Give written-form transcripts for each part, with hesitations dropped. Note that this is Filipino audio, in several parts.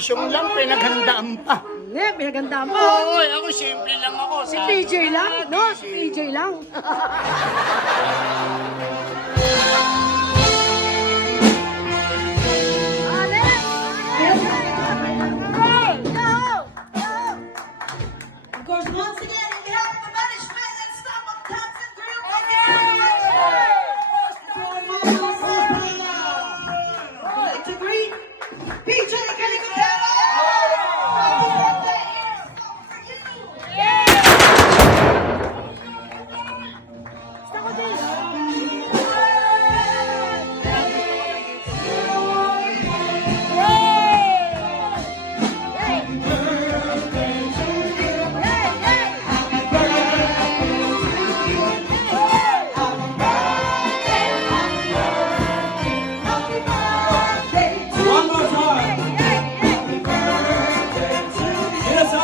audition lang, pinaghandaan pa. Hindi, pinaganda mo. Oo, ako simple lang ako. Si PJ lang, no? Si PJ lang. Of course, once again, on behalf of the management and staff of Thompson Grill, I'd like to greet PJ Calicotero! Happy birthday! One more time. Yes, sir.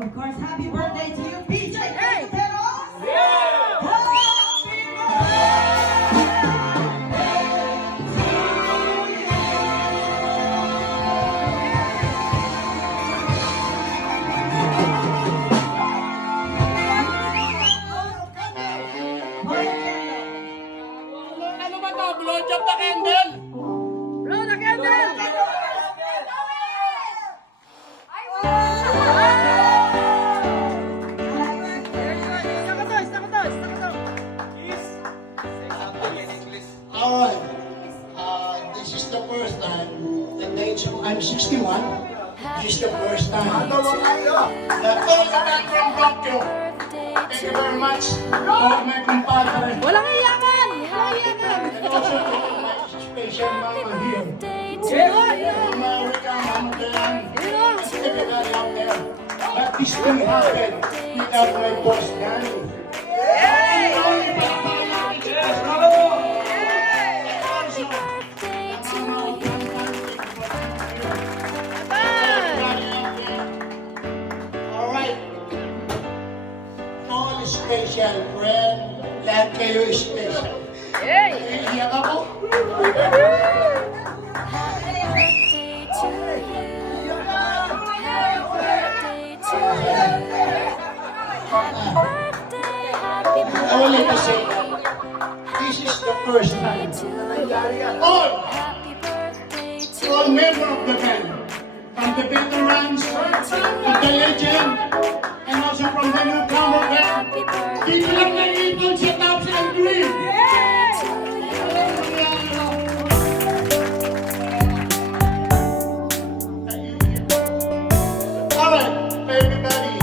Of course, happy birthday to you, PJ Calicotero! Happy Ano ba to? Blowjob na candle? Blow the candle! Alright. This is the first time. The age of, I'm 61. This is the first time. All the way from Tokyo. Thank you very much. For my compadre. Walang iyakan! Walang iyakan! And also to my special mama here. America, Mama Dilan, and everybody out there. But this couldn't happen without my boss, Danny. Alright. All special friend. Lahat kayo special. Iiyak ako. I would like to say this is the first time. All members of the band, from the veterans to the legend, and also from the newcomer band, dito lang nag-ibon sa Thompson Grill. Alright, everybody,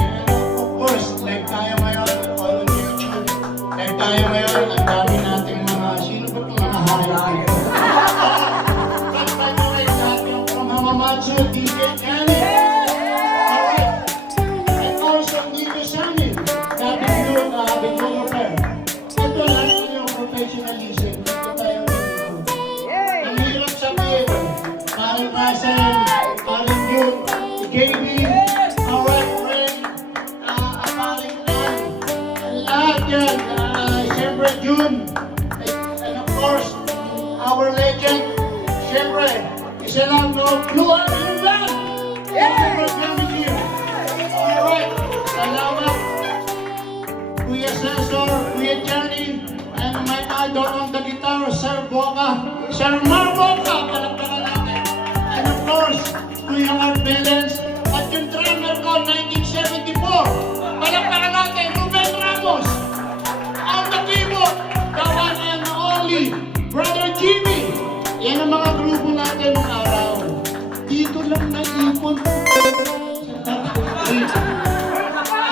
of course, like tayo ngayon, all on YouTube, like tayo ngayon, ang dami nating mga, sino ba itong mga hayay? Like tayo ngayon, lahat yung from Hamamatsu, DJ Kenny. Alright, and also dito sa amin, dati yun, Bingolo Fair. Ito lang yung professionalism, dito tayo dito. Ang hirap sabihin, parang Russell, parang yun, JB, alright, Ray, parang Lan, lahat yan, siyempre June, and of course, our legend, siyempre, isa lang, no, Blue Alien lang! Siyempre, coming here. Alright, salamat, Kuya Cesar, Kuya Johnny, and my idol on the guitar, Sir Boca, Sir Mar Boca, palagpakan natin. And of course, Kuya Art Belens, at yung drummer ko, 1974, palagpakan natin, Ruben Ramos, on the keyboard, the one and only, Brother Jimmy. Yan ang mga grupo natin ng araw. Dito lang nag-ipon.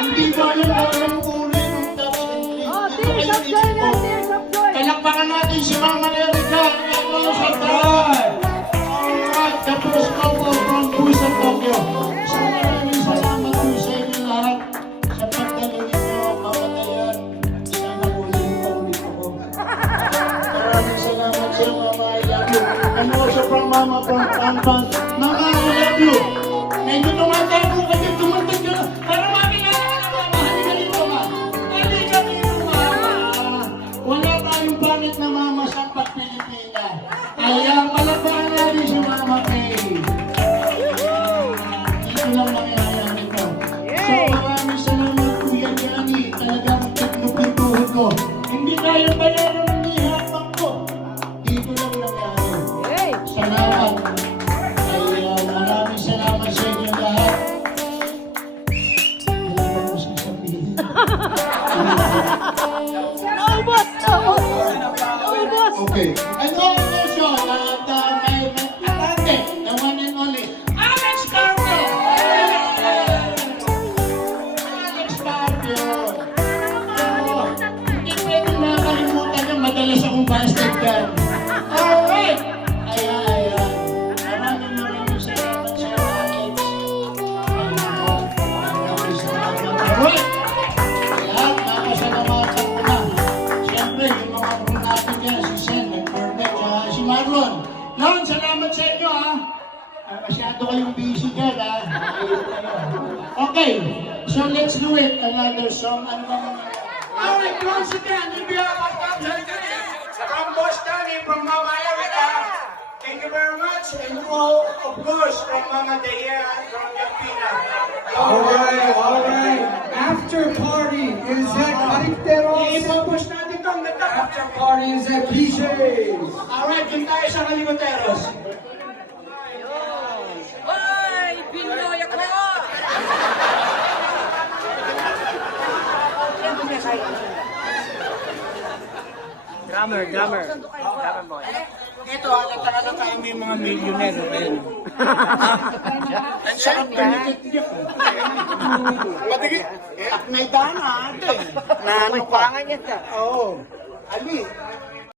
Hindi ba yan walang uri ng Taps and Tricks? Oh, tears of joy na! Tears of joy! Palakpakan natin si Mama Erica. Ito sa tayo. Alright, the first couple from Busan, Tokyo. Maraming salamat. Pampang. Mama, I love you. Medyo tumatago ka din, tumundag ka. Para makilala ka na, mama. Halika dito, ma. Halika dito, mama. Wala tayong pangit na mama sa Pilipinas. Ayan, palapaan natin si Mama Kay. Dito lang nangyayari ito. So, maraming salamat, Kuya Johnny. Talagang tinuputuhod ko. Hindi tayo bayaran ng ihapang ko. Dito lang nangyayari. Salamat. Ay, maraming salamat sa inyo lahat. Ano ba ko sasabihin? Naubos! Naubos! Okay. And also, may atante, the one and only, Alex Carpio! Alex Carpio! Oh, hindi pwedeng makakalimutan yung madalas akong basket gun. Alright! Ayan. Maraming salamat sa Alex. Maraming salamat. Alright! Ayan, napasalamatan ko na. Siyempre, yung mga crew natin dyan, si Sen, nag-perfect, si Marlon. Lon, salamat sa inyo, ha? Masyado kayong busy dyan, ha? Okay, so let's do it. Another song. Ano bang... Alright, close it down. If you have a from Boston, from Mama Erica. Thank you very much. And all, of course, from Mama Dea from Yapina. All right. After party is at Caricteros. I-focus natin itong nagtaka. After party is at PJ's. Alright, yun tayo sa Kalikoteros. Hoy! Pinoy ako! Drummer boy. Ito, halata ka lang kayo may mga millionaire. Ang sarap pinikit niyo. Patigi, may dana ate. Nanupangan niya ka. Oo. Ali,